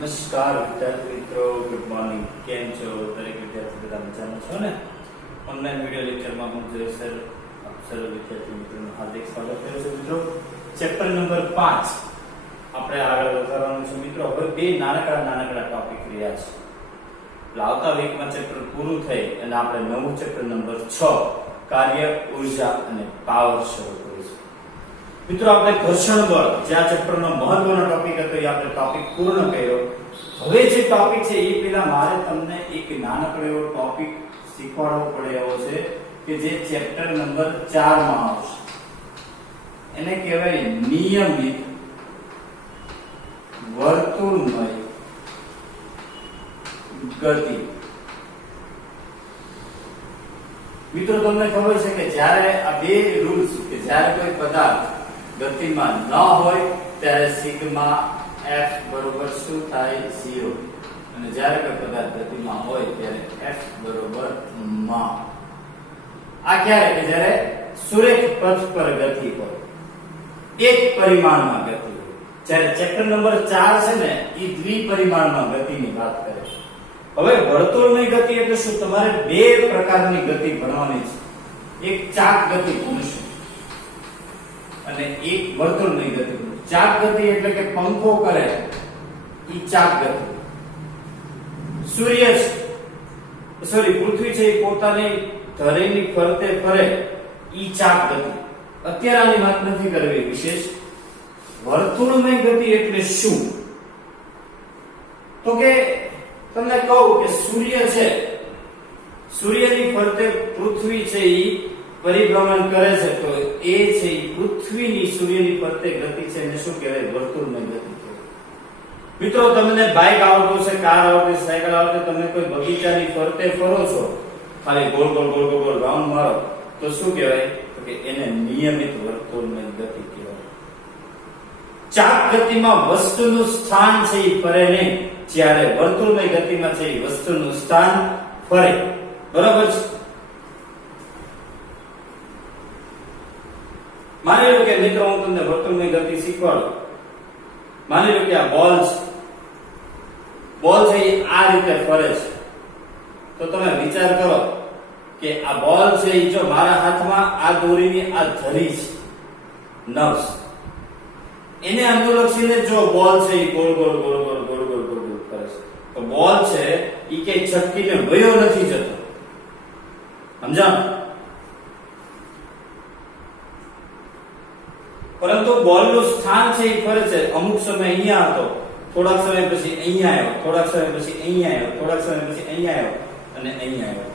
નમસ્કાર વિદ્યાર્થી મિત્રો, ગુડ મોર્નિંગ. કેમ છો દરેક વિદ્યાર્થી? બધા મજામાં છો ને? ઓનલાઈન વિડિયો લેક્ચરમાં હું જય સર આપ સર્વ વિદ્યાર્થી મિત્રોનું હાર્દિક સ્વાગત કરું છું. મિત્રો, ચેપ્ટર નંબર 5 આપણે આગળ વધારવાનું છે. મિત્રો, હવે બે નાનકડા ટોપિક રહ્યા છે. એટલે આવતા વીકમાં ચેપ્ટર પૂરું થઈ અને આપણે નવું ચેપ્ટર નંબર 6 કાર્ય, ઉર્જા અને પાવર શરૂ કરીશું. મિત્રો, આપણે ઘર્ષણ બળ જે આ ચેપ્ટરનો મહત્વનો ટોપિક હતો એ આપણે ટોપિક પૂર્ણ કર્યો. હવે જે ટોપિક છે એ પહેલા મારે તમને એક નાનકડો એવો ટોપિક શીખવાડવો પડે એવો છે કે જે ચેપ્ટર નંબર 4 માં આવશે. એને કહેવાય નિયમિત વર્તુળમય ગતિ. મિત્રો, તમને ખબર છે કે જ્યારે આ બે રૂલ્સ કે જ્યારે કોઈ પદાર્થ ગતિમાં ન હોય ત્યારે સિગ્મા f બરોબર શું થાય? 0. અને જ્યારે કોઈ પદાર્થ ગતિમાં હોય ત્યારે f બરોબર માં. આ ક્યારે? કે જ્યારે સુરેખ પથ પર ગતિ હોય, એક પરિમાણમાં ગતિ હોય. જ્યારે ચેપ્ટર નંબર 4 છે ને એ દ્વિપરિમાણમાં ગતિની વાત કરે છે. હવે વર્તુળની ગતિ એટલે શું? તમારે બે પ્રકારની ગતિ ભણવાની છે. એક ચાક ગતિ ભણશું અને એક વર્તુળની ગતિ. ચાક ગતિ એટલે કે પંખો કરે ઈ ચાક ગતિ. સૂર્ય પૃથ્વી છે એ પોતાની ધરીની ફરતે ફરે ઈ ચાક ગતિ. અત્યારે આની વાત નથી કરવી વિશેષ. વર્તુળમય ગતિ એટલે શું? તો કે તમને કહું કે સૂર્ય છે, સૂર્યની ફરતે પૃથ્વી છે એ પરિભ્રમણ કરે છે, તો એ છે પૃથ્વીની સૂર્યની ફરતે ગતિ છે એને શું કહેવાય? વર્તુળમય ગતિ કહેવાય. મિત્રો, તમને બાઇક આવડતું છે, કાર આવડતી, સાયકલ આવડતી, તમે કોઈ બગીચાની ફરતે ફરો છો, ખાલી ગોળ ગોળ ગોળ ગોળ રાઉન્ડ મારો, તો શું કહેવાય? તો કે એને નિયમિત વર્તુળમય ગતિ કહેવાય. ચાક ગતિમાં વસ્તુનું સ્થાન છે એ ફરે નહીં, જ્યારે વર્તુળમય ગતિમાં છે એ વસ્તુનું સ્થાન ફરે. બરાબર છે? માની લો કે મિત્રો હું તમને વર્તુળમય ગતિ શીખવાડું. માની લો કે આ બોલ છે, બોલ છે એ આ રીતે ફરે છે. તો તમે વિચાર કરો કે આ બોલ છે એ જો મારા હાથમાં આ દોરીની આ ધરી છે, નર્વ્સ, એને અનુલક્ષીને જો બોલ છે એ ગોળ ગોળ ગોળ ગોળ ગોળ ગોળ ગોળ ગોળ ફરે છે, તો બોલ છે એ કે છટકીને વયો નથી જતો. સમજાણું? પરંતુ બોલનું સ્થાન છે એ ફરે છે. અમુક સમય અહીંયા હતો, થોડાક સમય પછી અહીંયા આવ્યો, થોડાક સમય પછી અહીંયા આવ્યો, થોડાક સમય પછી અહીંયા આવ્યો અને અહીંયા આવ્યો.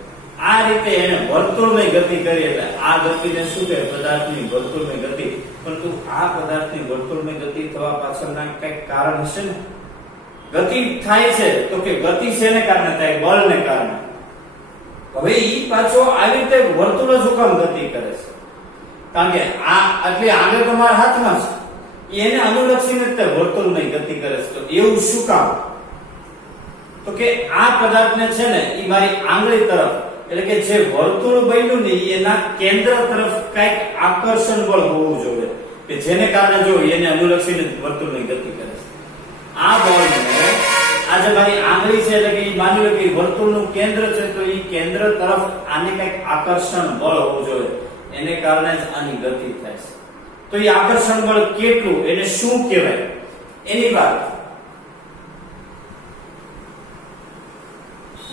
આ રીતે એને વર્તુળમય ગતિ કરી. એટલે આ ગતિને શું કહેવાય? પદાર્થની વર્તુળમય ગતિ. પરંતુ આ પદાર્થની વર્તુળમય ગતિ થવા પાછળના કંઈક કારણ હશે ને? ગતિ થાય છે તો કે ગતિ શેને કારણે થાય? બળને કારણે. હવે ઈ પાછો આવી રીતે વર્તુળ જ કામ ગતિ કરે છે? કારણ કે આ એટલે આગળ તમારા હાથમાં છે, એને અનુલક્ષીને તે વર્તુળમય ગતિ કરે છે. તો એવું શું કામ? તો કે આ પદાર્થને છે ને ઈ મારી આંગળી તરફ, એટલે કે જે વર્તુળ બન્યું ને એના કેન્દ્ર તરફ કઈક આકર્ષણ બળ હોવું જોઈએ કે જેને કારણે જો એને અનુલક્ષીને વર્તુળની ગતિ કરે છે. આ બળને આ જે મારી આંગળી છે એટલે કે ઈ માની લો કે વર્તુળનું કેન્દ્ર છે, તો ઈ કેન્દ્ર તરફ આને કઈક આકર્ષણ બળ હોવું જોઈએ, એને કારણે જ આની ગતિ થાય છે. તો એ આકર્ષણ બળ કેટલું, એને શું કહેવાય? એની વાત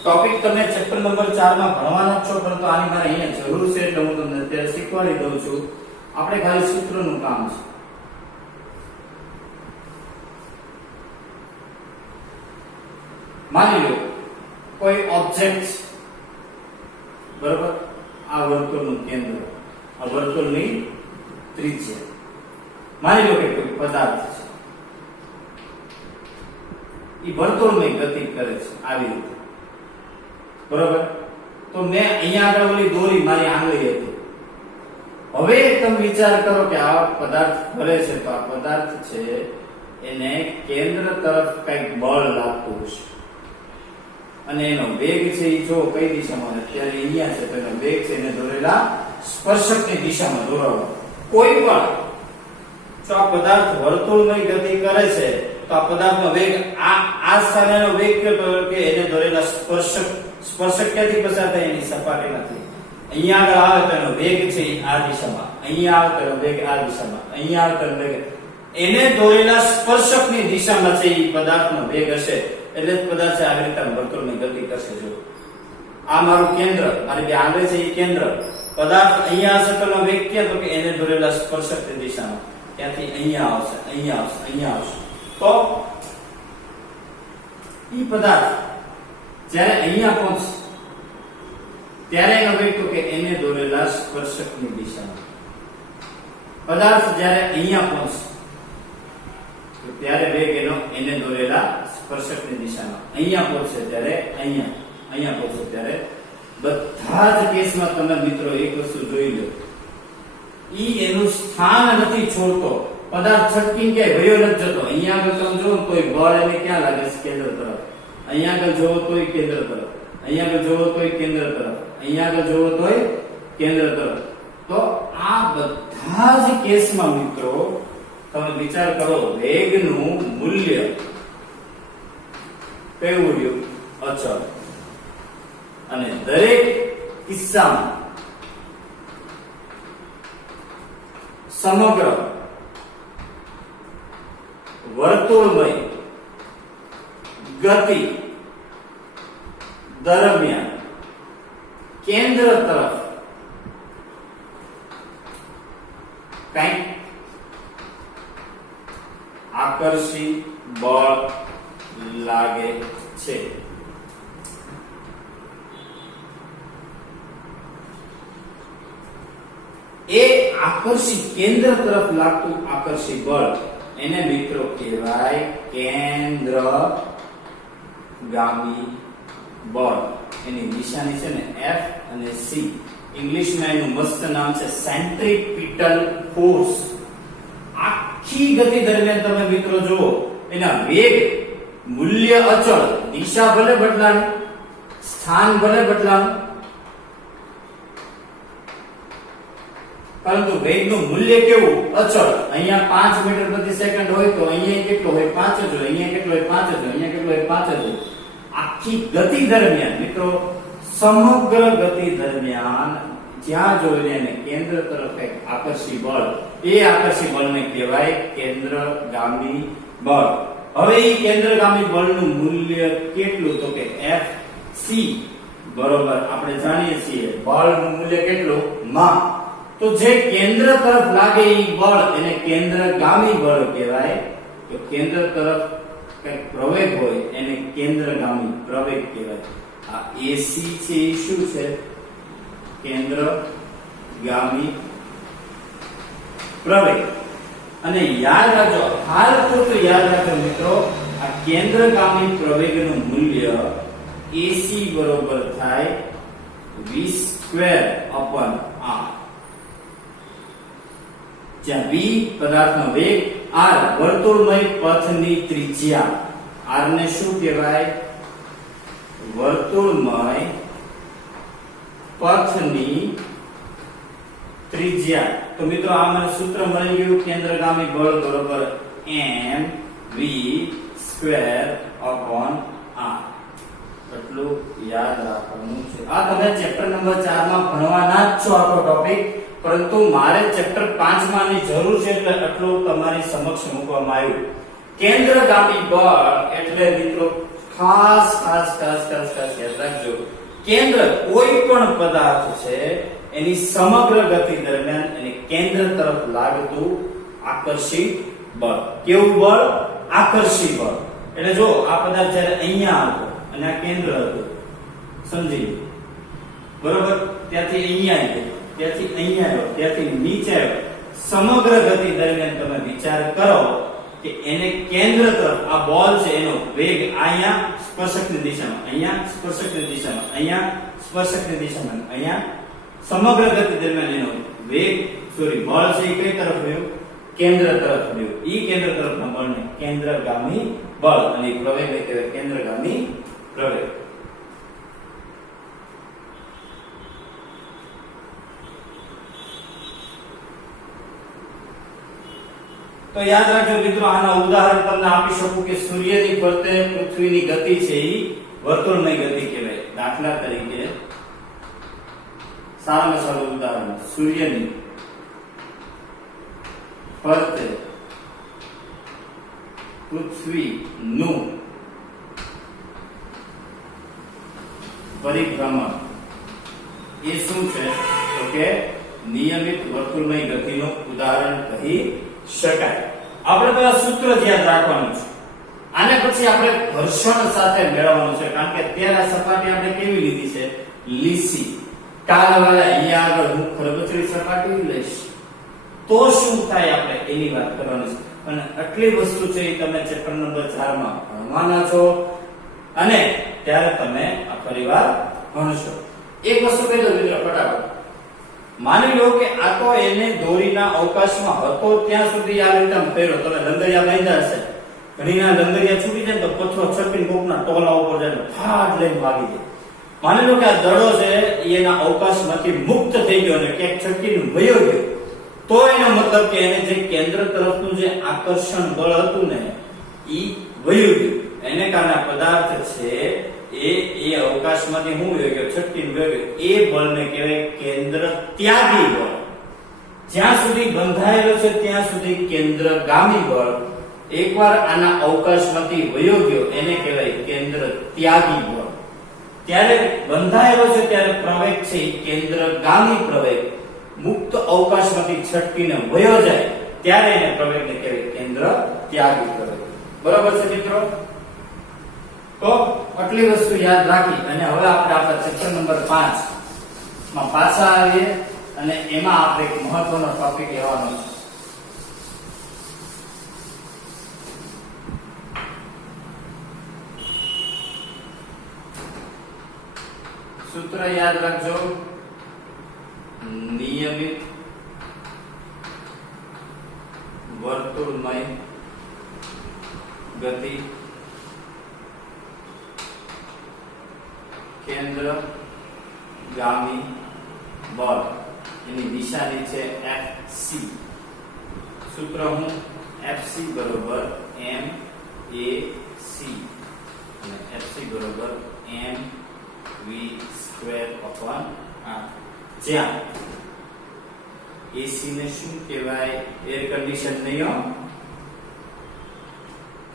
ટોપિક તમે ચેપ્ટર નંબર 4 માં ભણવાના છો, પરંતુ આની મારે અહીંયા જરૂર છે એટલે હું તમને અત્યારે શીખવાડી દઉં છું. આપણે ખાલી સૂત્રનું કામ છે. માની લો કોઈ ઓબ્જેક્ટ, બરોબર, આ વર્તુળનું કેન્દ્ર, આ વર્તુળની ત્રિજ્યા. માની લો કે કોઈ પદાર્થ છે, એ વર્તુળમય ગતિ કરે છે આવી રીતે. બરોબર? તો મેં અહીંયા આગળ ઓલી દોરી મારી આંગળી હતી. હવે તમે વિચાર કરો કે આ પદાર્થ ફરે છે, તો આ પદાર્થ છે એને કેન્દ્ર તરફ કઈક બળ લાગતું હશે અને એનો વેગ છે એ જો કઈ દિશામાં? અત્યારે અહીંયા છે, તો એનો વેગ છે એને દોરેલા સ્પર્શકની દિશામાં દોરવાનો. કોઈ પણ જો આ પદાર્થ વર્તુળમય ગતિ કરે છે તો તો આ પદાર્થનો વેગ આ સ્થાનેનો વેગ કયો કે એને દોરેલા સ્પર્શક ક્યાંથી પસાર થાય એની સપાટીમાંથી. અહીંયા આગળ આવે તો એનો વેગ છે આ દિશામાં, અહીંયા આવે તો એનો વેગ આ દિશામાં, અહીંયા આવે તો એનો વેગ એને દોરેલા સ્પર્શકની દિશામાં છે એ પદાર્થનો વેગ હશે. એટલે જ પદાર્થ છે આવી રીતે વર્તુળની ગતિ કરશે. જો આ મારું કેન્દ્ર, મારી બે આંગળી છે એ કેન્દ્ર, પદાર્થ અહીંયા હશે તો એનો વેગ ક્યાં, તો કે એને દોરેલા સ્પર્શકની દિશામાં. ત્યાંથી અહીંયા આવશે, અહીંયા આવશે, અહીંયા આવશે. તો ઈ પદાર્થ જ્યારે અહીંયા પહોંચશે ત્યારે એનો વેગ તો કે એને દોરેલા સ્પર્શકની દિશામાં. પદાર્થ જ્યારે અહીંયા પહોંચશે તો ત્યારે વેગ એનો એને દોરેલા સ્પર્શકની દિશામાં. અહીંયા પહોંચશે ત્યારે અહીંયા પહોંચશે ત્યારે બધા જ કેસમાં તમે મિત્રો એક વસ્તુ જોઈ લો, ઈ એનું સ્થાન નથી છોડતો. પદાર્થ છટકીને ક્યાંય ભયો નથી જતો. અહીંયા આગળ તમે જોવો તોય બળ એને ક્યાં લાગે છે? કેન્દ્ર તરફ. અહીંયા આગળ જોવો તોય કેન્દ્ર તરફ, અહીંયા આગળ જોવો તોય કેન્દ્ર તરફ, અહીંયા આગળ જોવો તોય કેન્દ્ર તરફ. તો આ બધા જ કેસમાં મિત્રો તમે વિચાર કરો, વેગનું મૂલ્ય કેવું રહ્યું? અચળ. અને દરેક કિસ્સામાં સમગ્ર વર્તુળમય ગતિ દરમિયાન કેન્દ્ર તરફ કંઈક આકર્ષી બળ લાગે છે. એ આકર્ષી કેન્દ્ર તરફ લાગતું આકર્ષી બળ એને મિત્રો કહેવાય કેન્દ્રગામી બળ. એની નિશાની છે ને F અને C. ઇંગ્લિશમાં એનું મસ્ત નામ છે સેન્ટ્રીપિટલ ફોર્સ. આખી ગતિ દરમિયાન તમે મિત્રો જુઓ, એના વેગ મૂલ્ય અચળ, દિશા ભલે બદલાય, સ્થાન ભલે બદલાય, પરંતુ વેગનું મૂલ્ય કેવું? અચળ. અહીંયા 5 મીટર પ્રતિ સેકન્ડ હોય તો અહીંયા કેટલો હોય? 5 જ હોય. અહીંયા કેટલો હોય? 5 જ હોય. અહીંયા કેટલો હોય? 5 જ હોય. આખી ગતિ દરમિયાન મિત્રો, સમગ્ર ગતિ દરમિયાન જ્યાં જોઈને એને કેન્દ્ર તરફ એક આકર્ષી બળ, એ આકર્ષી બળને કહેવાય કેન્દ્રગામી બળ. હવે એ કેન્દ્રગામી બળનું મૂલ્ય કેટલું? તો કે Fc બરોબર આપણે જાણીએ છીએ બળનું મૂલ્ય કેટલું? માં. તો જે કેન્દ્ર તરફ લાગે એ બળ એને કેન્દ્રગામી બળ કહેવાય. તો કેન્દ્ર તરફ કઈ પ્રવેગ હોય એને કેન્દ્રગામી પ્રવેગ કહેવાય. આ AC છે એ શું છે? કેન્દ્રગામી પ્રવેગ. અને યાદ રાખજો, હાલ પૂરતું યાદ રાખજો મિત્રો, આ કેન્દ્રગામી પ્રવેગનું મૂલ્ય AC બરોબર થાય v²/r. જ્યાં v પદાર્થનો વેગ, r વર્તુળમય પથની ત્રિજ્યા. r ને શું કહેવાય? વર્તુળમય પથની ત્રિજ્યા. તો મિત્રો આ મને સૂત્ર મળી ગયું, કેન્દ્રગામી બળ બરોબર mv²/r. એટલું યાદ રાખવાનું છે. આ તમે ચેપ્ટર નંબર 4 માં ભણવાના જ છો આખો ટોપિક, પરંતુ મારે ચેપ્ટર 5 માં ની જરૂર છે એટલે આટલું તમારી સમક્ષ મૂકવામાં આવ્યું. કેન્દ્રગામી બળ એટલે મિત્રો ખાસ યાદ રાખજો, કેન્દ્ર કોઈ પણ પદાર્થ છે એની સમગ્ર ગતિ દરમિયાન એની કેન્દ્ર તરફ લાગતું આકર્ષી બળ. કેવું બળ? આકર્ષી બળ. એટલે જો આ પદાર્થ જ્યારે અહીંયા હતો અને આ કેન્દ્ર હતું, સમજી લો બરોબર, ત્યાંથી અહીંયા આવ્યો, ત્યાંથી અહીંયા આવ્યો, ત્યાંથી નીચે આવ્યો, સમગ્ર ગતિ દરમિયાન તમે વિચાર કરો કે એને કેન્દ્ર તરફ આ બોલ છે એનો વેગ અહીંયા સ્પર્શકની દિશામાં, અહીંયા સ્પર્શકની દિશામાં, અહીંયા સ્પર્શકની દિશામાં, અહીંયા સમગ્ર ગતિ દરમિયાન એનો વેગ બળ છે એ કઈ તરફ ગયો? કેન્દ્ર તરફ ગયો. ઈ કેન્દ્ર તરફના બળને કેન્દ્રગામી બળ અને પ્રવેગ કહેવાય કેન્દ્રગામી પ્રવેગ. તો યાદ રાખજો મિત્રો, આના ઉદાહરણ તમને આપી શકું કે સૂર્યની ફરતે પૃથ્વીની ગતિ છે એ વર્તુળની ગતિ કહેવાય. દાખલા તરીકે સારામાં સારું ઉદાહરણ, સૂર્યની ફરતે પૃથ્વીનું પરિભ્રમણ એ શું છે? તો કે નિયમિત વર્તુળમય ગતિનું ઉદાહરણ કહી શકાય. આપણે તો આ સૂત્ર જ યાદ રાખવાનું છે. આને પછી આપણે ઘર્ષણ સાથે મેળવવાનું છે, કારણ કે અત્યારે સપાટી આપણે કેવી લીધી છે? લીસી. કાલ વાળા અહીંયા આગળ હું ખરબચડી સપાટી લઈશ તો શું થાય આપણે એની વાત કરવાની છે. અને આટલી વસ્તુ છે એ તમે ચેપ્ટર નંબર 4 માં ભણવાના છો અને ત્યારે તમે આ પરિવાર ભણશો. એક વસ્તુ કહી દઉં મિત્રો ફટાફટ. માની લો કે આ તો એને દોરીના અવકાશમાં હતો ત્યાં સુધી આ રીતે ફેરો. તમે લંગરિયા બાંધ્યા હશે, ઘણીના લંગરિયા છૂટી જાય તો પથ્થરો છપીને કોકના ટોલા ઉપર જાય ફાટ લઈને ભાગી જાય. માની લો કે આ દડો છે એના અવકાશમાંથી મુક્ત થઈ ગયો અને ક્યાંક છટકીને વયો ગયો, તો એનો મતલબ કે એને જે કેન્દ્ર તરફનું જે આકર્ષણ બળ હતું ને ઈ વયું ગયું. એને કારણે પદાર્થ છે એ અવકાશમાંથી હું વયો ગયો, છટકીને વયો ગયો. એ બળને કહેવાય કેન્દ્ર ત્યાગી બળ. જ્યાં સુધી બંધાયેલો છે ત્યાં સુધી કેન્દ્રગામી બળ. એકવાર આના અવકાશમાંથી વયો ગયો એને કહેવાય કેન્દ્ર ત્યાગી બળ. ત્યારે બંધાયેલો છે ત્યારે પ્રવેગ છે કેન્દ્રગામી પ્રવેગ. મુક્ત અવકાશમાંથી છટકીને વયો જાય ત્યારે એને પ્રવેગને કહેવાય કેન્દ્ર ત્યાગી પ્રવેગ. બરાબર છે મિત્રો? તો આટલી વસ્તુ યાદ રાખી અને હવે આપણે આપણા ચેપ્ટર નંબર 5 માં પાછા આવીએ અને એમાં આપણે એક મહત્વનો ટોપિક લેવાનો છે. સૂત્ર યાદ રાખજો, નિયમિત વર્તુળમય ગતિ કેન્દ્રગામી બળ એની દિશાની છે FC. સૂત્ર હું FC બરોબર MAC અને FC બરોબર mv²/r. જ્યાં AC ને શું કહેવાય? એર કન્ડિશન નહીં હો,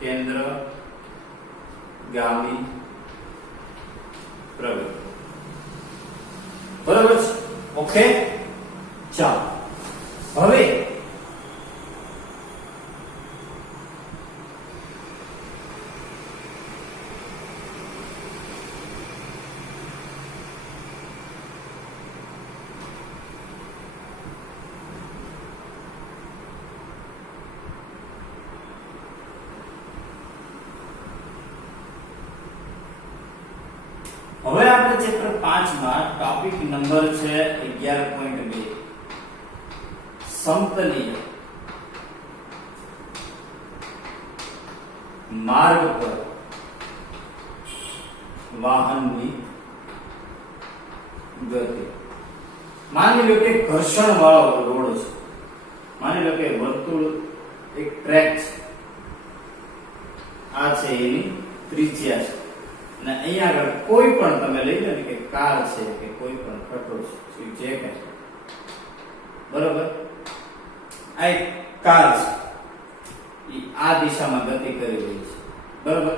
કેન્દ્રગામી પ્રવેગ. બરાબર છે? ઓકે, ચાલો હવે આપણે ચેપ્ટર 5 માં ટોપિક નંબર છે 11.2 સમતલીય માર્ગ પર વાહનની ગતિ. માની લો કે ઘર્ષણ વાળો રોડ છે. માની લો કે વર્તુળ એક ટ્રેક છે, આ છે એની ત્રિજ્યા છે અને અહીંયા આગળ કોઈ પણ તમે લઈ લો ને કે કાર છે કે કોઈ પણ કટોળ છે જે કઈ, બરોબર? આ એક કાર છે, આ દિશામાં ગતિ કરી રહી છે, બરોબર?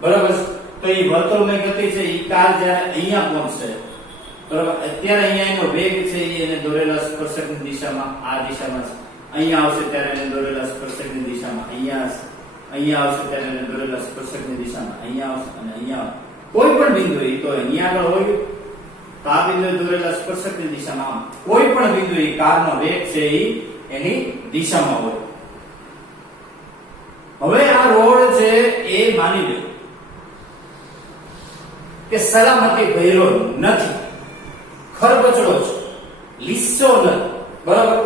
બરોબર. તો એ વર્તુળમય ગતિ છે, એ કાર જ્યારે અહીંયા પહોંચશે, બરોબર, અત્યારે અહીંયા એનો વેગ છે એને દોરેલા સ્પર્શકની દિશામાં આ દિશામાં છે. અહીંયા આવશે ત્યારે એને દોરેલા સ્પર્શકની દિશામાં અહીંયા હશે, અહીંયા આવશે ત્યારે એને દોરેલા સ્પર્શકની દિશામાં અહીંયા આવશે અને અહીંયા કોઈ પણ બિંદુ એ તો અહીંયા આગળ હોય તો આ બિંદુએ દોરેલા સ્પર્શકની દિશામાં આમ કોઈ પણ બિંદુ એ કારનો વેગ છે એ એની દિશામાં હોય. હવે આ રોડ છે એ માની લો કે સલામતી ભર્યો નથી, ખરબચડો છે, લીસો નથી, બરાબર?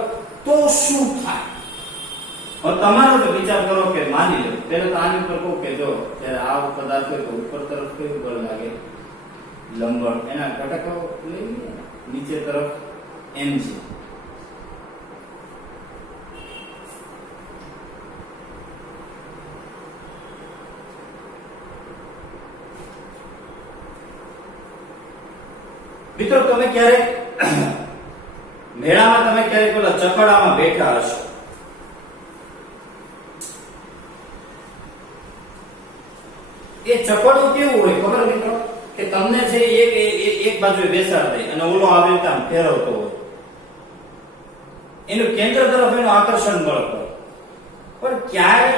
તો શું થાય? હવે તમારો જો વિચાર કરો કે માની લો પહેલા તો આની ઉપર કહું કે જો જ્યારે આ પદાર્થ હોય તો ઉપર તરફ કયું બળ લાગે? લંબન. એના ઘટકો લઈ નીચે તરફ mg. મિત્રો તમે ક્યારે મેળામાં તમે ક્યારેક પેલા ચકડામાં બેઠા હશો, એ ચકડું કેવું હોય ખબર મિત્રો કે તમને છે એક બાજુ બેસાડ દે અને ઓલો આવી રીતે આમ ફેરવતો હોય, એનું કેન્દ્ર તરફ એનું આકર્ષણ બળ હોય, પણ ક્યારે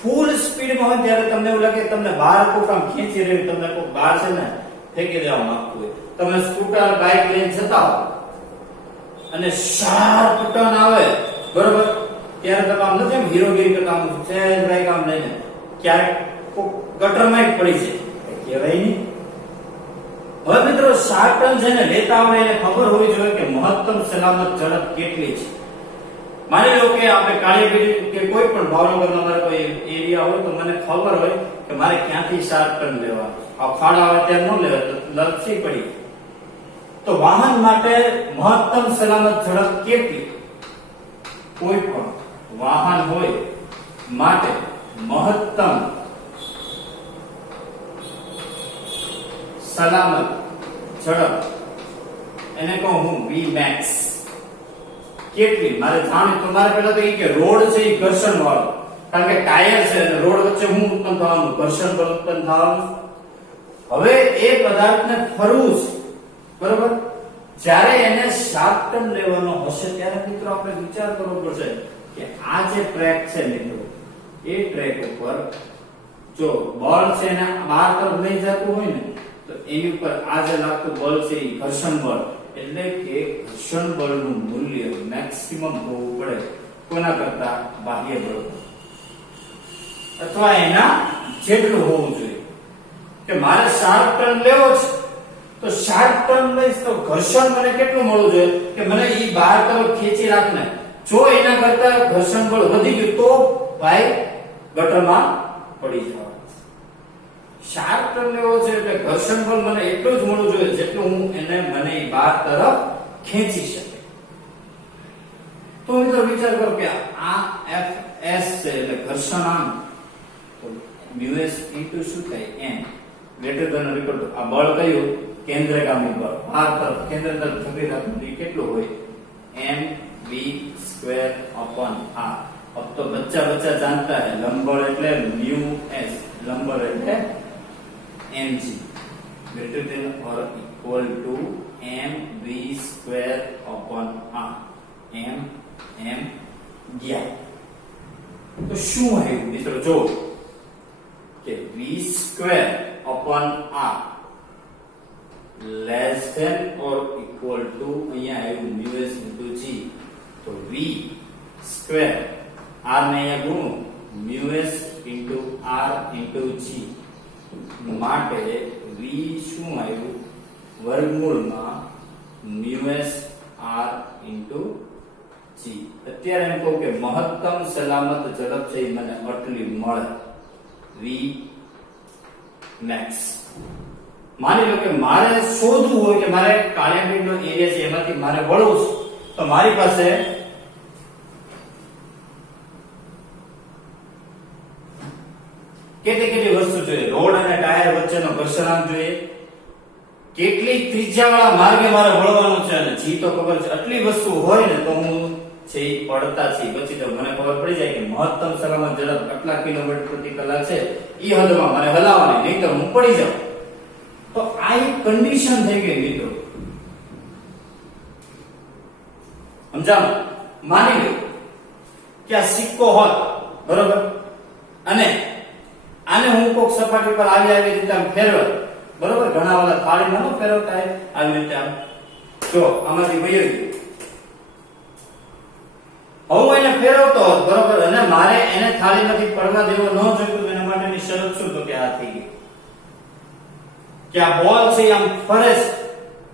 ફૂલ સ્પીડમાં હોય ત્યારે તમને એવું લાગે તમને બહાર કોક આમ ખેંચી રહ્યું, તમને કોક બહાર છે ને ફેંકી દેવા માંગતું હોય, તમે સ્કૂટર બાઇક લઈને જતા હો અને શાર્પ ટર્ન આવે બરોબર, ત્યારે તમે આમ નથી એમ હીરોગીરી કરતા આમ સહેજ બાઇક આમ લઈને ક્યારેક કોક ગટરમાં પડી જાય કહેવાય નહીં. હવે મિત્રો શાર્પ ટર્ન છે ને લેતા આવડે એને ખબર હોવી જોઈએ કે મહત્તમ સલામત ઝડપ કેટલી છે. માની લો કે આપણે કાળીપીડી કે કોઈ પણ ભાવનગરનો અમારે કોઈ એરિયા હોય તો મને ખબર હોય કે મારે ક્યાંથી શાર્પ ટર્ન લેવા, આ ખાડા આવે ત્યાં ન લેવા લપસી પડી, તો વાહન માટે મહત્તમ સલામત ઝડપ કેટલી? કોઈ પણ વાહન હોય માટે મહત્તમ સલામત ઝડપ એને કહું હું Vmax કેટલી મારે જાણવું. તો મારે પહેલા તો એ કે રોડ છે એ ઘર્ષણ વાળો, કારણ કે ટાયર છે અને રોડ વચ્ચે હું ઉત્પન્ન થવાનું ઘર્ષણ બળ ઉત્પન્ન થવાનું. હવે એ પદાર્થને ફરવું છે બરોબર, જ્યારે એને શાર્પ ટર્ન લેવાનો હશે ત્યારે મિત્રો આપણે વિચાર કરવો પડશે કે આ જે ટ્રેક છે મિત્રો એ ટ્રેક ઉપર જો બળ છે ને બહાર તરફ લઈ જતું હોય ને તો એની ઉપર આ જે લાગતું બળ છે એ ઘર્ષણ બળ, એટલે કે ઘર્ષણ બળનું મૂલ્ય મેક્સિમમ હોવું પડે કોના કરતા? બાહ્ય બળ અથવા એના જેટલું હોવું જોઈએ. કે મારે શાર્પ ટર્ન લેવો છે તો શાર્પ ટર્ન લઈશ તો ઘર્ષણ મને કેટલું મળવું જોઈએ કે મને ઈ બહાર તરફ ખેંચી રાખને. જો એના કરતા ઘર્ષણ બળ વધી ગયું તો ભાઈ ગટરમાં પડી જવા. શાર્પ ટર્ન લેવો છે એટલે ઘર્ષણ બળ મને એટલું જ મળવું જોઈએ જેટલું હું એને મને બહાર તરફ ખેંચી શકે. તો મિત્રો વિચાર કરો કે આ Fs છે એટલે ઘર્ષણાંક, તો µs ઇન્ટુ શું થાય n greater than or equal to આ બળ કયું? કેન્દ્રગામી બળ, બહાર તરફ કેન્દ્ર તરફ ધકેલી રાખવું એ કેટલું હોય? mv² upon r. अब तो बच्चा जानता है लंबबल એટલે µs, लंबबल એટલે mg greater than or equal to mv² upon r. m ગયા. તો શું આવ્યું મિત્રો જો કે v² upon r less than or equal to અહીંયા આવ્યું µs into g. તો v² r ને અહીંયા ગુણો µs into r into g માટે v શું આવ્યું? વર્ગમૂળમાં µs r into g. અત્યારે એમ કહું કે મહત્તમ સલામત ઝડપ છે એ મને આટલી મળે Vmax. માની લો કે મારે શોધવું હોય કે મારે કાળિયાપીડનો એરિયા છે એમાંથી મારે વળવું છે, તો મારી પાસે કેટલી વસ્તુ જોઈએ? રોડ અને ટાયર વચ્ચેનો ઘર્ષણાંક જોઈએ, કેટલી ત્રિજ્યાવાળા માર્ગે મારે વળવાનું છે અને જી તો ખબર છે. આટલી વસ્તુ હોય ને તો હું છે પડતા છે પછી તો મને ખબર પડી જાય કે મહત્તમ સલામત ઝડપ આટલા કિલોમીટર પ્રતિ કલાક છે, ઈ હદમાં મારે હલાવવાની, નહીં તો હું પડી જાઉં. તો આ એક કન્ડિશન થઈ ગઈ મિત્રો. સમજાણું? માની લો કે આ સિક્કો હોત બરોબર, અને આને હું કોક સપાટી પર આવી રીતે આમ ફેરવત બરોબર, ઘણા વાળા થાળીમાં ન ફેરવતા આવી રીતે આમ જો આમાંથી વહી ગયું. હું એને ફેરવતો હોત બરોબર, અને મારે એને થાળીમાંથી પડવા દેવો ન જોઈતું, એના માટેની શરત શું? તો કે આ થઈ ગઈ કે આ બોલ છે આમ ફરે છે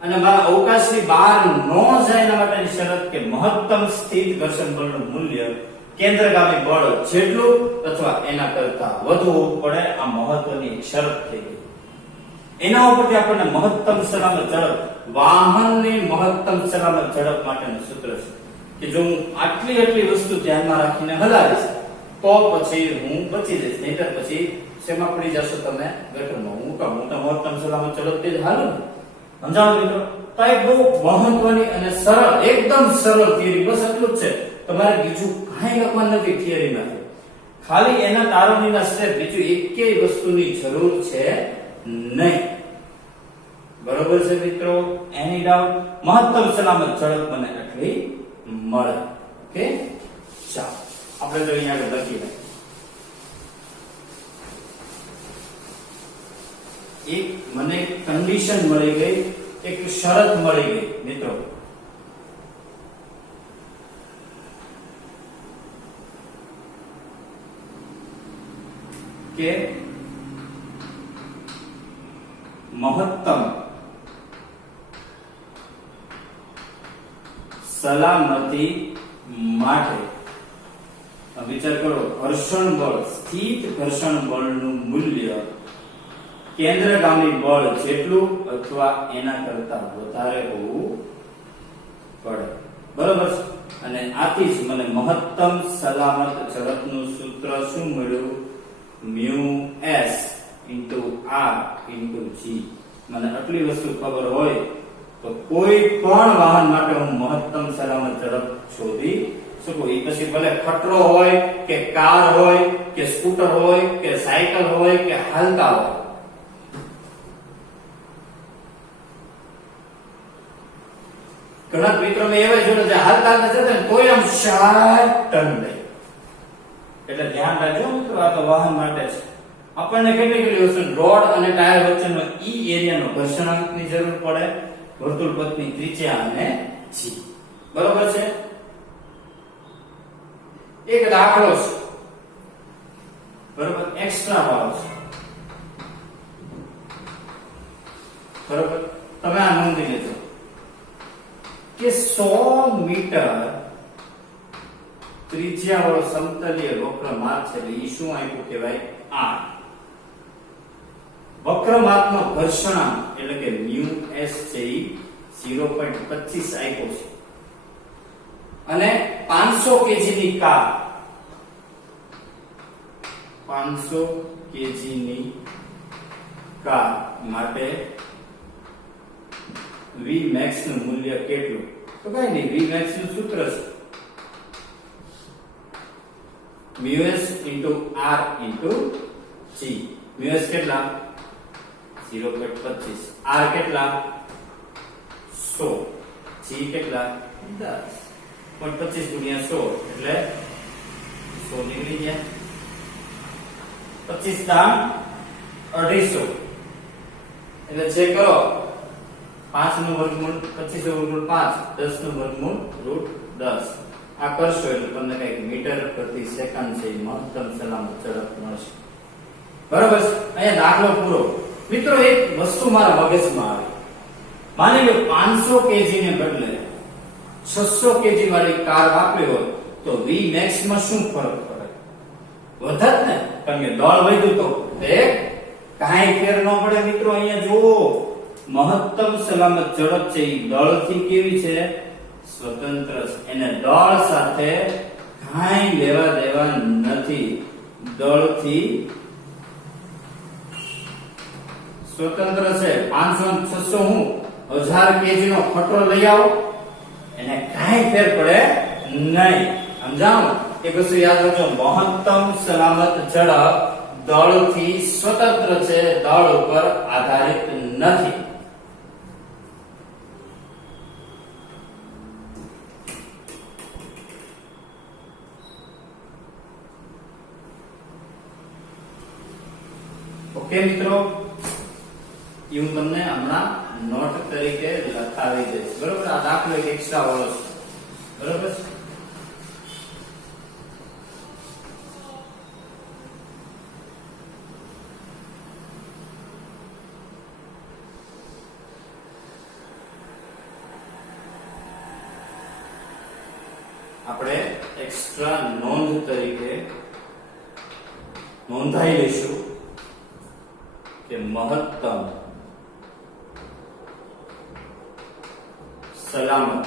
અને મારા અવકાશની બહાર ન જાય. એના માટેની શરત કે મહત્તમ સ્થિત ઘર્ષણ બળનું મૂલ્ય કેન્દ્રગામી બળ જેટલું અથવા એના કરતા વધુ હોવું પડે. આ મહત્વની એક શરત થઈ ગઈ. એના ઉપરથી આપણને મહત્તમ સલામત ઝડપ, વાહનની મહત્તમ સલામત ઝડપ માટેનું સૂત્ર છે કે જો હું આટલી વસ્તુ ધ્યાનમાં રાખીને હલાવીશ તો પછી હું બચી જઈશ, નહીતર પછી શેમાં પડી જશો તમે? ગટરમાં. હું તો મહત્તમ સલામત ઝડપ તે જ હાલું. સમજાવો મિત્રો? તો એ બહુ મહત્વની અને સરળ, એકદમ સરળ થિયરી, બસ એટલું જ છે. તમારે બીજું કાંઈ લખવાનું નથી થિયરીમાં, ખાલી એના તારવણીના સ્ટેપ, બીજું એકેય વસ્તુની જરૂર છે નહીં. બરોબર છે મિત્રો? એની ડાઉટ? મહત્તમ સલામત ઝડપ મને આટલી મળે. ઓકે, ચાલો આપણે તો અહીંયા આગળ લખી લઈએ. એક મને કન્ડિશન મળી ગઈ, એક શરત મળી ગઈ મિત્રો. કે મહત્તમ સલામતી માટે વિચાર કરો, ઘર્ષણ બળ, સ્થિત ઘર્ષણ બળનું મૂલ્ય કેન્દ્રગામી બળ જેટલું અથવા એના કરતા વધારે હોવું પડે. બરોબર છે? અને આથી જ મને મહત્તમ સલામત ઝડપનું સૂત્ર શું મળ્યું? μs r g. મને આટલી વસ્તુ ખબર હોય તો કોઈ પણ વાહન માટે હું મહત્તમ સલામત ઝડપ શોધી શકું. એ પછી ભલે ખટરો હોય કે કાર હોય કે સ્કૂટર હોય કે સાયકલ હોય કે હાલતા હોય. ઘણા મિત્રો મેં એવા જોડે છે હાલતા જતા ને કોઈ આમ 60 ટન લઈ. એટલે ધ્યાન રાખજો મિત્રો, આ તો વાહન માટે છે. આપણને કેટલી વસ્તુ, રોડ અને ટાયર વચ્ચેનો ઈ એરિયાનો ઘર્ષણાંકની જરૂર પડે, વર્તુળ પથની ત્રિજ્યા અને જી. બરોબર છે? એક દાખલો છે, બરોબર, એક્સ્ટ્રા વાળો છે. બરોબર, તમે આ નોંધી લેજો કે 100 મીટર ત્રિજ્યા વાળો સમતલીય વક્ર માર્ગ છે. એટલે ઈ શું આપ્યું કહેવાય? r. વક્રમાર્ગનો ઘર્ષણાંક એટલે કે μs છે 0.25 આપ્યો છે. અને 500 kg ની કાર, 500 kg ની કાર માટે Vmax નું મૂલ્ય કેટલું? તો કઈ નહીં, Vmax નું સૂત્ર છે μs r g. μs કેટલા? 0.25. r કેટલા? 100. g કેટલા? 10. 25 ગુણ્યા 100 એટલે 100 નીકળી ગયા. 25 દામ 250. એટલે ચેક કરો, 5 નું વર્ગમૂળ 25 નું વર્ગમૂળ 5, 10 નું વર્ગમૂળ √10. આ કરશો એટલે તમને કઈક મીટર પ્રતિ સેકન્ડ છે મહત્તમ સલામત ઝડપ મળશે. બરાબર છે? અહીંયા દાખલો પૂરો. મિત્રો એક વસ્તુ મારા મગજમાં આવી. માની લો 500 kg ને બદલે 600 kg વાળી કાર વાપરી હોય તો Vmax માં શું ફરક પડે? વધત ને, કારણ કે દળ વધ્યું તો કાંઈ ફેર ન પડે. મિત્રો અહીંયા જુઓ, મહત્તમ સલામત ઝડપ છે એ દળથી કેવી છે? સ્વતંત્ર છે. એને દળ સાથે કાંઈ લેવા દેવા નથી. દળથી સ્વતંત્ર છે. 500 600 હું 1000 kg નો ખટરો લઈ આવો, એને કાંઈ ફેર પડે નહીં. સમજાવો? એક વસ્તુ યાદ રાખજો, મહત્તમ સલામત ઝડપ દળથી સ્વતંત્ર છે, દળ ઉપર આધારિત નથી. ઓકે મિત્રો, હું તમને હમણાં નોટ તરીકે લખાવી દઈશ. બરોબર? આ દાખલો એક એક્સ્ટ્રા વાળો છે. બરોબર છે? આપણે એક્સ્ટ્રા નોંધ તરીકે નોંધાઈ લઈશું કે મહત્તમ સલામત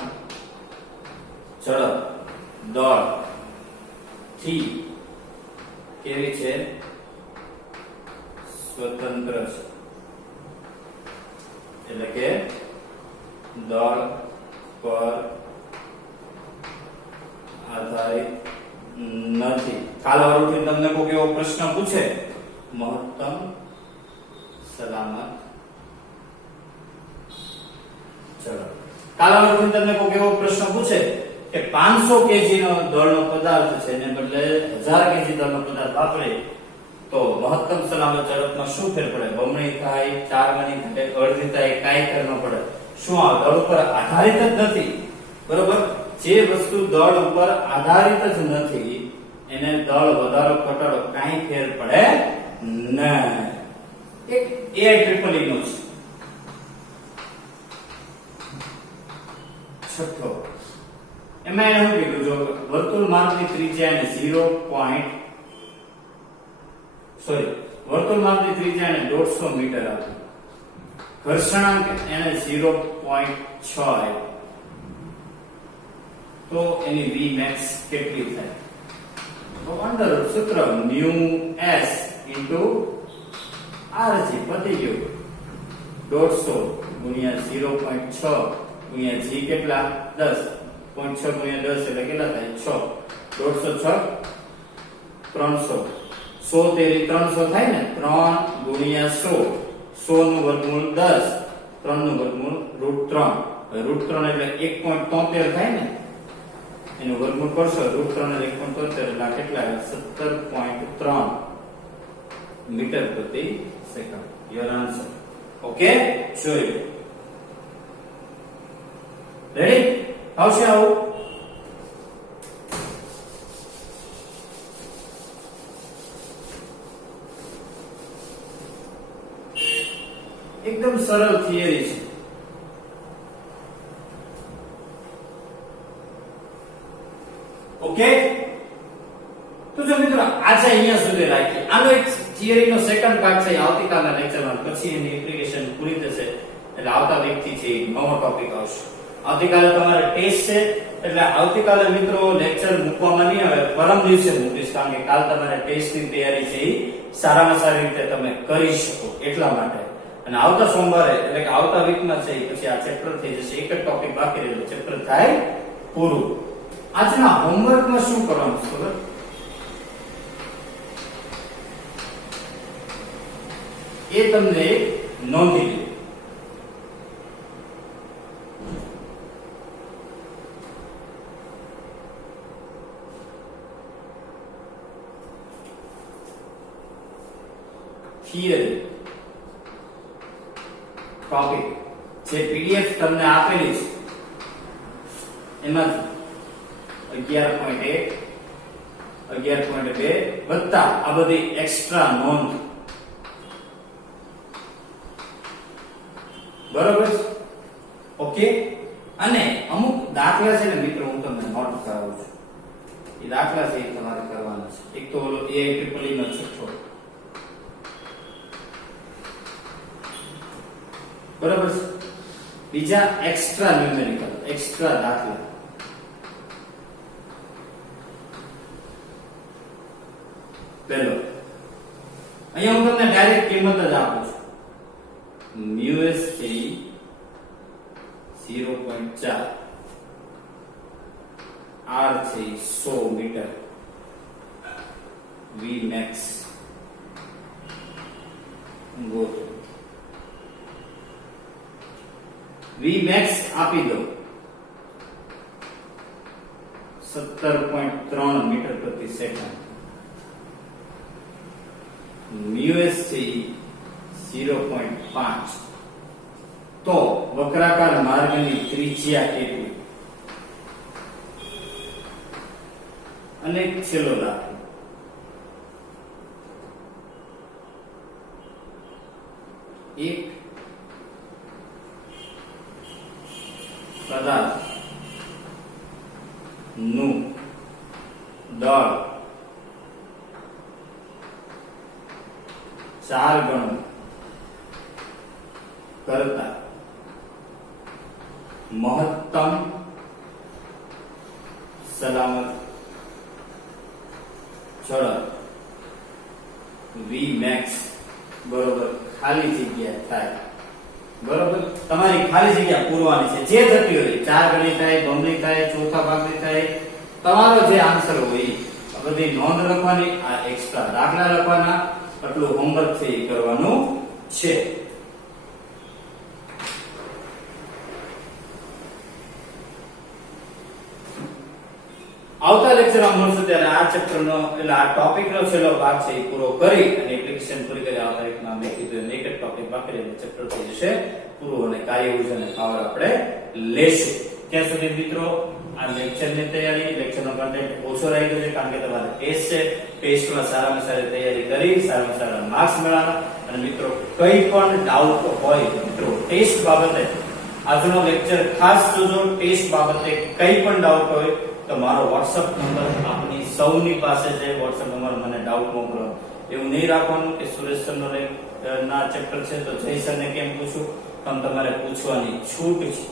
ઝડપ દળ થી કેવી છે? સ્વતંત્ર છે. એટલે કે દળ પર આધારિત નથી. કાલાવરુથી તમને કોઈ એવો પ્રશ્ન પૂછે, મહત્તમ સલામત ચલો, કાલાવરુથી તમને કોઈ એવો પ્રશ્ન પૂછે કે 500 કેજી નો દળનો પદાર્થ છે એને બદલે 1000 કેજી દળનો પદાર્થ વાપરે તો મહત્તમ સલામત ઝડપમાં શું ફેર પડે? બમણી થાય, 4 ગણી થાય, અડધી થાય, કાંઈ ફેર ન પડે. શું આ દળ ઉપર આધારિત જ નથી? બરોબર, જે વસ્તુ દળ ઉપર આધારિત જ નથી એને દળ વધારો ઘટાડો કાંઈ ફેર પડે નહીં. એક AI નો છે. છઠ્ઠો, એમાં એને શું કીધું? જો વર્તુળ માપની ત્રિજ્યા એને 150 મીટર આપ્યું, ઘર્ષણાંક એને 0.6 આપ્યો, તો એની Vmax કેટલી થાય? તો અંડર સૂત્ર mu s into rg પતી ગયું. 150 ગુણ્યા 0.6 ગુણ્યા g કેટલા? 10. 0.6 ગુણ્યા 10 એટલે કેટલા થાય? 6. 150 300. 100 તેરી 300 થાય ને? 3 ગુણ્યા 100. 100 નું વર્ગમૂળ 10. 3 નું વર્ગમૂળ √3. √3 એટલે 1.73 થાય ને? એનું વર્ગમૂળ કરશો √3 એટલે 1.73 એટલે કેટલા? 17.3 મીટર પ્રતિ સેકન્ડ. Your answer. ઓકે, જોયું. રેડી? આવશે આવું? એકદમ સરળ થિયરી છે. ઓકે, તો જો મિત્રો આજે અહીંયા સુધી રાખીએ. આનો એક થિયરી નો સેકન્ડ પાર્ટ છે આવતીકાલના લેક્ચરમાં, પછી એની એપ્લિકેશન પૂરી થશે એટલે આવતા વીકથી છે નવો ટોપિક આવશે. આવતીકાલે તમારે ટેસ્ટ છે એટલે આવતીકાલે મિત્રો લેક્ચર મૂકવામાં નહીં આવે, પરમ દિવસે મૂકીશ, કારણ કે કાલ તમારે ટેસ્ટની તૈયારી છે એ સારામાં સારી રીતે તમે કરી શકો એટલા માટે. અને આવતા સોમવારે એટલે કે આવતા વીકમાં છે પછી આ ચેપ્ટર થઈ જશે. એક જ ટોપિક બાકી રહેલો, ચેપ્ટર થાય પૂરું. આજના હોમવર્કમાં શું કરવાનું છે ખબર? એ તમને નોંધી લો. થિયરી ટોપિક જે પીડીએફ તમને આપેલી છે એમાંથી 11.1 11.2 વત્તા આ બધી એક્સ્ટ્રા નોંધ. બરોબર? ઓકે, અને અમુક દાખલા છે ને મિત્રો હું તમને નોટ કરાવું છું. એ દાખલા છે એ તમારે કરવાના છે. એક તો ઓલો AI નો છઠ્ઠો. બરાબર છે? બીજા એક્સ્ટ્રા ન્યુમેરિકલ, એક્સ્ટ્રા દાખલા. પહેલો અહીંયા હું તમને ડાયરેક્ટ કિંમત જ આપું છું. μs છે 0.4, r છે 100 મીટર, Vmax ગોતો. Vmax આપી દો 17.3 મીટર પ્રતિ સેકન્ડ. μs છે 0.5. તો વક્રાકાર માર્ગની ત્રિજ્યા કેટલી? અને છેલ્લો દાખલો. એક પદાર્થ નું દળ 4 ગણું કરતા મહત્તમ સલામત ઝડપ Vmax બરોબર ખાલી જગ્યા થાય બરોબર, તમારી ખાલી જગ્યા પૂરવાની છે. જે થતી હોય 4 ગણી થાય, બમણી થાય, ચોથા ભાગની થાય, તમારો જે આન્સર હોય આ બધી નોંધ લખવાની, આ એક્સ્ટ્રા દાખલા લખવાના, આટલું હોમવર્ક છે એ કરવાનું છે. આવતા લેક્ચરમાં મળશું ત્યારે આ ચેપ્ટરનો એટલે આ ટોપિકનો છેલ્લો ભાગ છે એ પૂરો કરી અને એપ્લિકેશન પૂરી કરી આવતા એક નામ લખી દો. એક જ ટોપિક બાકી રહે ચેપ્ટર થઈ જશે પૂરું અને કાર્ય યોજના અને પાવર આપણે લેશું. ત્યાં સુધી મિત્રો આ લેક્ચરની તૈયારી, લેક્ચરનો કન્ટેન્ટ ઓછો રહી ગયો છે કારણ કે તમારે ટેસ્ટ છે. ટેસ્ટમાં સારામાં સારી તૈયારી કરી સારામાં સારા માર્ક્સ મેળવવાના. અને મિત્રો કંઈ પણ ડાઉટ હોય મિત્રો ટેસ્ટ બાબતે આજનો લેક્ચર ખાસ જોજો. ટેસ્ટ બાબતે કંઈ પણ ડાઉટ હોય તો મારો WhatsApp નંબર આપની સૌની પાસે છે. WhatsApp નંબર મને ડાઉટ મોકલો. એવું નહીં રાખવાનું કે સુરેશ સરનો ના ચેપ્ટર છે તો જય સરને કેમ પૂછું. તમારે પૂછવાની છૂટ છે.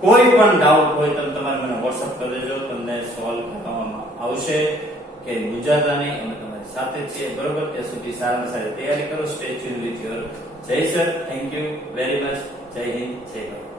કોઈ પણ ડાઉટ હોય તો તમારે મને WhatsApp કરી દેજો, તમને સોલ્વ કરવામાં આવશે. કે મૂંઝાતા નહીં, અમે તમારી સાથે છીએ. બરોબર, ત્યાં સુધી સારામાં સારી તૈયારી કરો. સ્ટે ટ્યુન વિથ યોર જય sir. Thank you very much. જય હિન્દ, જય ભારત.